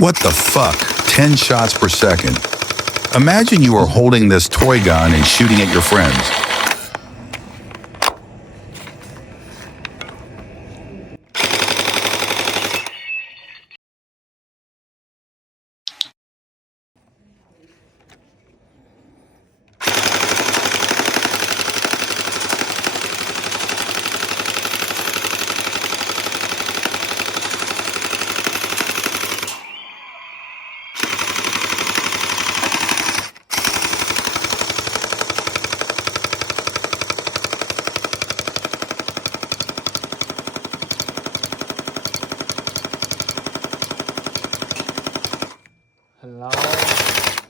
What the fuck? 10 shots per second. Imagine you are holding this toy gun and shooting at your friends.